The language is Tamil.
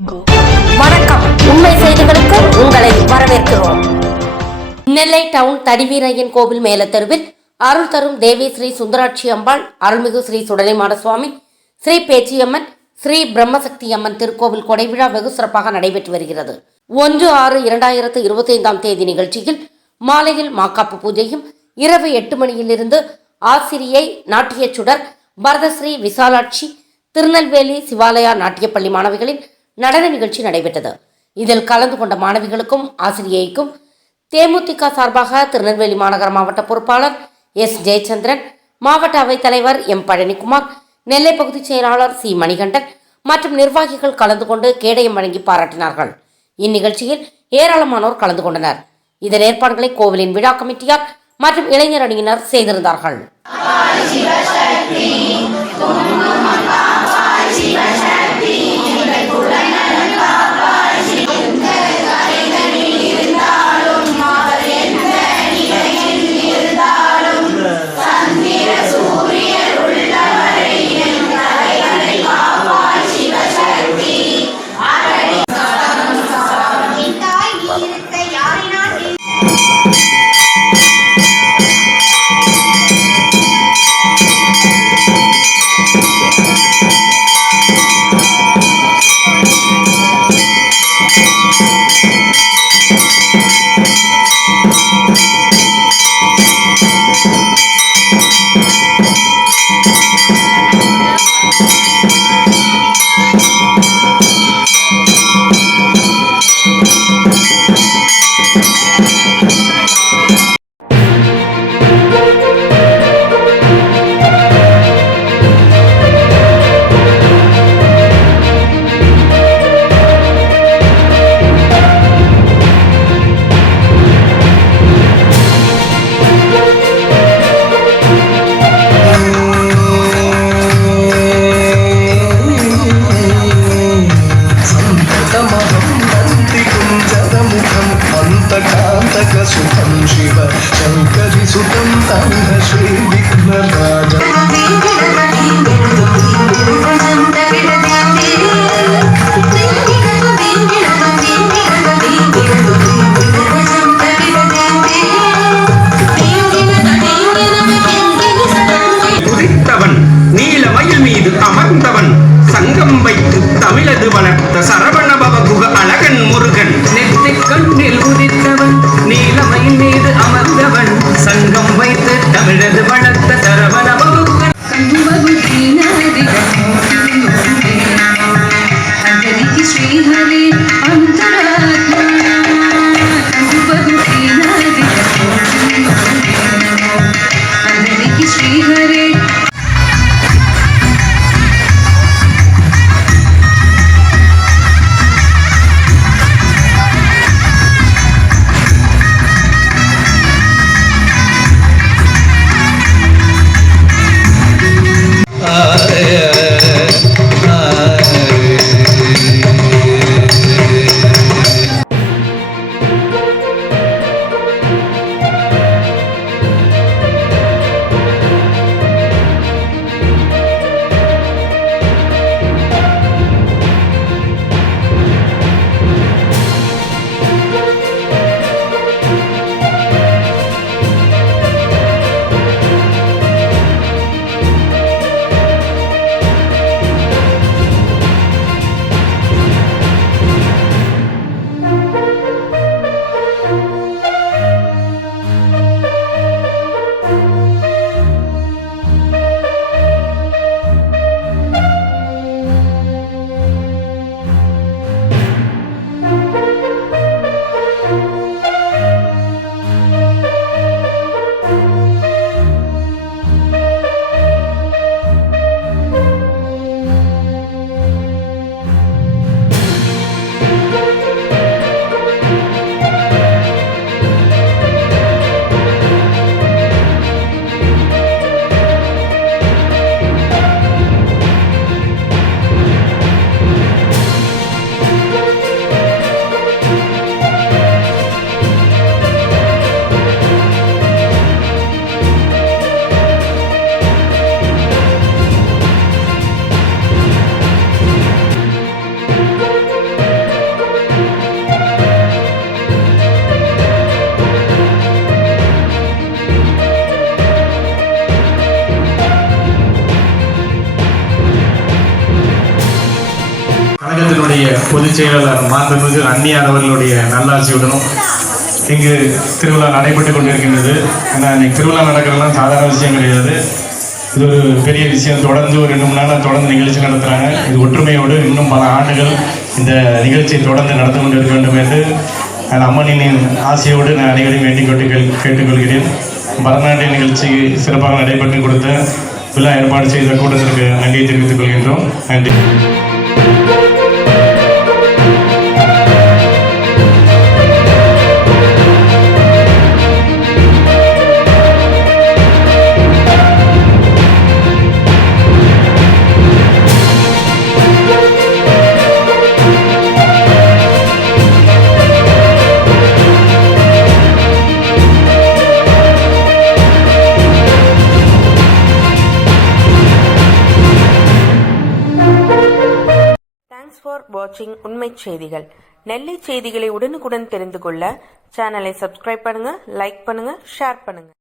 வணக்கம். உண்மை செய்திகளுக்கு உங்களை வரவேற்கிறோம். நெல்லை டவுன் தடிவீரையன் கோவில் மேலத்தெருவில் அருள் தரும் தேவி ஸ்ரீ சுந்தராட்சி அம்பாள், அருள்மிகு ஸ்ரீ சுடலைமாட சுவாமி, ஸ்ரீ பேச்சியம்மன், ஸ்ரீ பிரம்மசக்தி அம்மன் திருக்கோவில் கொடைவிழா வெகு சிறப்பாக நடைபெற்று வருகிறது. 1/6/2025 நிகழ்ச்சியில் மாலையில் மாக்காப்பு பூஜையும், இரவு 8 மணியிலிருந்து ஆசிரியை, நாட்டிய சுடர், பரதஸ்ரீ விசாலாட்சி, திருநெல்வேலி சிவாலயா நாட்டியப்பள்ளி மாணவிகளின் நடன நிகழ்ச்சி நடைபெற்றது. இதில் கலந்து கொண்ட மாணவிகளுக்கும் ஆசிரியைக்கும் தேமுதிக சார்பாக திருநெல்வேலி மாநகர மாவட்ட பொறுப்பாளர் எஸ் ஜெயச்சந்திரன், மாவட்ட அவைத் தலைவர் எம் பழனிக்குமார், நெல்லை பகுதி செயலாளர் சி மணிகண்டன் மற்றும் நிர்வாகிகள் கலந்து கொண்டு கேடயம் வழங்கி பாராட்டினார்கள். இந்நிகழ்ச்சியில் ஏராளமானோர் கலந்து கொண்டனர். இதன் ஏற்பாடுகளை கோவிலின் விழா கமிட்டியார் மற்றும் இளைஞர் அணியினர் செய்திருந்தார்கள். सुखं शिव शंकरि सुतं तं श्री विघ्नराज உதித்தவன் நீலமயில் மீது அமர்ந்தவன் சங்கம் வைத்து தமிழது வளர்த்த சரவண பவகுக அழகன் முருகன் நெற்றிக் கண்ணில் உதித்தவன் நீலமயில் மீது அமர்ந்தவன் சங்கம் வைத்து தமிழது வளர்த்த சரவண பவகுகன் ஸ்ரீஹரி ஸ்ரீஹரி சங்கத்தினுடைய பொதுச் செயலாளர் மாண்புமிகு அந்நியார் அவர்களுடைய நல்லாசியுடனும் இங்கு திருவிழா நடைபெற்று கொண்டிருக்கின்றது. ஏன்னா இன்னைக்கு திருவிழா நடக்கிறதுலாம் சாதாரண விஷயம் கிடையாது. இது ஒரு பெரிய விஷயம். தொடர்ந்து ஒரு 2 3 நாளாக தொடர்ந்து நிகழ்ச்சி நடத்துகிறாங்க. இது ஒற்றுமையோடு இன்னும் பல ஆண்டுகள் இந்த நிகழ்ச்சியை தொடர்ந்து நடந்து கொண்டிருக்க வேண்டும் என்று அம்மனின் ஆசையோடு நான் அனைவரையும் வேண்டிக் கேட்டுக்கொள்கிறேன். பரதநாட்டிய நிகழ்ச்சி சிறப்பாக நடைபெற்று கொடுத்த விழா ஏற்பாடு செய்த கூட்டத்திற்கு நன்றியை தெரிவித்துக் கொள்கின்றோம். நன்றி. தேங்க்ஸ் ஃபார் வாட்சிங் உண்மை செய்திகள். நெல்லை செய்திகளை உடனுக்குடன் தெரிந்து கொள்ள சேனலை சப்ஸ்கிரைப் பண்ணுங்க, லைக் பண்ணுங்க, ஷேர் பண்ணுங்க.